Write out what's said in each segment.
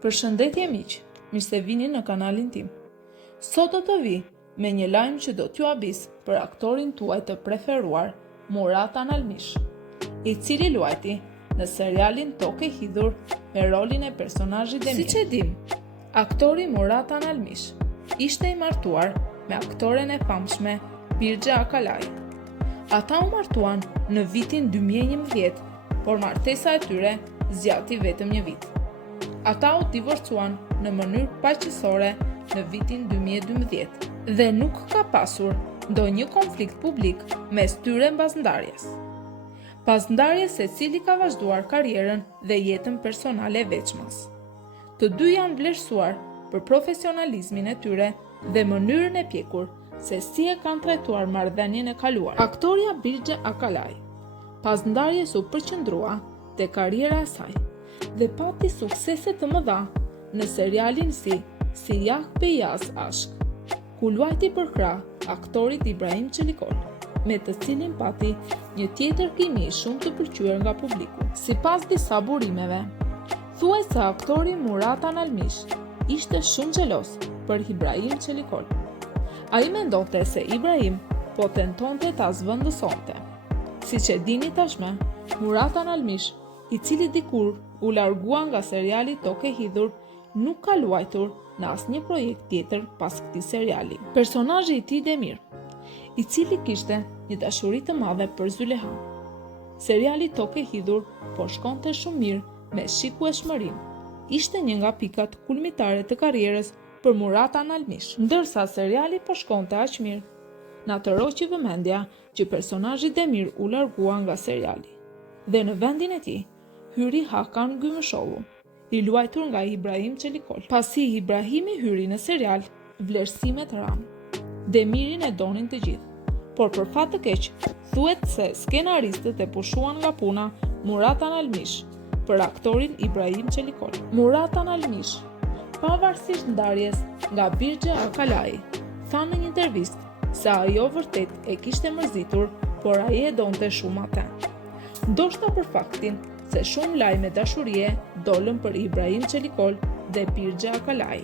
Përshëndetje miq, mirë se vini në kanalin tim. Sot do të vi me një lajm që do t'ju abis për aktorin tuaj të preferuar, Muratan Almish, i cili luajti në serialin Tokë e Hidhur me rolin e personazhit Demir. Siç e dim, aktori Muratan Almish ishte i martuar me aktoren e famshme Birxha Akalaj. Ata u martuan në vitin 2011, por martesa e tyre zgjati vetëm një vit. Ata u divorcuan në mënyrë paqësore në vitin 2012 dhe nuk ka pasur ndonjë konflikt publik mes tyre mbas ndarjes. Pas ndarjes, secili ka vazhduar karrierën dhe jetën personale e veçmas. Të dy janë vlerësuar për profesionalizmin e tyre dhe mënyrën e pjekur se si e kanë trajtuar marrëdhënien e kaluar. Aktoria Birxha Akalaj pas ndarjes u përqendrua te karriera e saj dhe pati suksese të mëdha në serialin si Siyah Beyaz Aşk, ku luajti për krah aktorit Ibrahim Çelikol, me të cilin pati një tjetër kimi shumë të pëlqyer nga publiku. Sipas disa burimeve, thuhet se aktori Muratan Almish ishte shumë xhelos për Ibrahim Çelikol. Ai mendonte se Ibrahim po tentonte ta zvendësonte. Siç e dini tashmë, Muratan Almish, i cili dikur u largua nga seriali Tokë e Hidhur, nuk ka luajtur në asnjë projekt tjetër pas këtij seriali. Personazhi i tij Demir, i cili kishte një dashuri të madhe për Züleyha. Seriali Tokë e Hidhur po shkonte shumë mirë me shikueshmërinë. Ishte një nga pikat kulmitare të karrierës për Muratan Almish. Ndërsa seriali po shkonte aq mirë, na të roqi vëmendja që personazhi Demir u largua nga seriali. Dhe në vendin e tij hyri Hakan Gümüşoğlu, i luajtur nga Ibrahim Çelikol. Pasi Ibrahimi hyri në serial, vlerësimet ranë. Demirin e donin të gjithë, por për fat të keq, thuhet se skenaristët e pushuan nga puna Muratan Almish për aktorin Ibrahim Çelikol. Muratan Almish, pavarësisht ndarjes nga Birxha Akalaj, tha në një intervistë se ajo vërtet e kishte mërzitur, por ai e donte shumë atë. Ndoshta për faktin se shumë lajme dashurie dolën për Ibrahim Çelikol dhe Birxha Akalaj.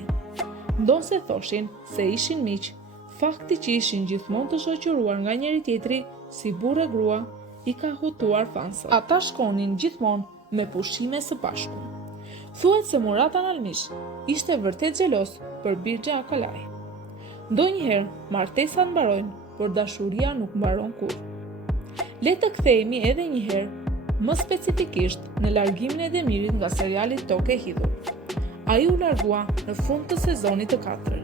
Ndonse thoshin se ishin miq, fakti që ishin gjithmonë të shoqëruar nga njëri tjetri si burrë e grua i ka hutuar fansët. Ata shkonin gjithmonë me pushime së bashku. Thuhet se Muratan Almish ishte vërtet xhelos për Birxha Akalaj. Ndonjëherë martesat mbarojnë, por dashuria nuk mbaron kurrë. Le të kthehemi edhe një herë më specifikisht në largimin e Demirit nga seriali Tokë e Hidhur. Ai u largua në fund të sezonit të 4,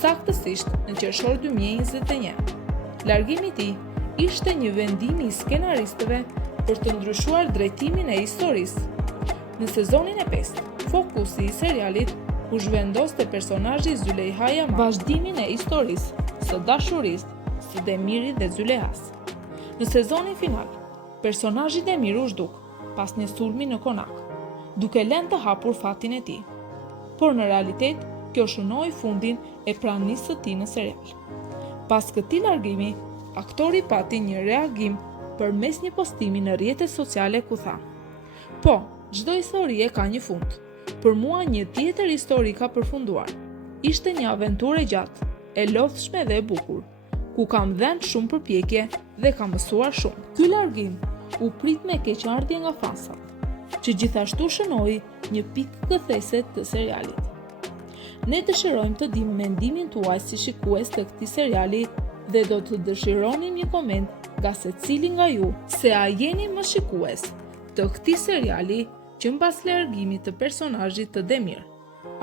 saktësisht në qershor 2021. Largimi i tij ishte një vendim i skenaristëve për të ndryshuar drejtimin e historisë. Në sezonin e 5, fokusi i serialit u zhvendos te personazhi Züleyha Yaman, vazhdimin e historisë së dashurisë së Demirit dhe Züleyhas. Në sezonin final, personazhi Demir u zhduk pas një sulmi në Konak, duke lënë të hapur fatin e tij. Por në realitet, kjo shënoi fundin e pranisë së tij në serial. Pas këtij largimi, aktori pati një reagim përmes një postimi në rrjetet sociale ku tha: "Po, çdo histori ka një fund. Për mua një tjetër histori ka përfunduar. Ishte një aventurë e gjatë, e lodhshme dhe e bukur, ku kam dhënë shumë përpjekje dhe kam mësuar shumë." Ky largim u prit me keqardhje nga fansat, që gjithashtu shënoi një pikë këthese të serialit. Ne dëshirojmë të dimë mendimin tuaj si shikues të këtij seriali dhe do të dëshironim një koment nga secili nga ju se a jeni më shikues të këtij seriali që mbas largimit të personazhit të Demir,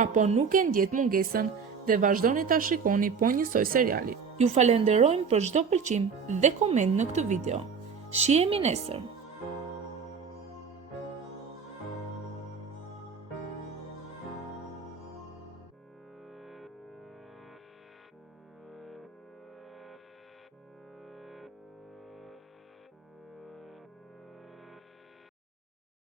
apo nuk e ndjet mungesën dhe vazhdoni ta shikoni po njësoj seriali. Ju falenderojmë për çdo pëlqim dhe koment në këtë video. Shihemi nesër.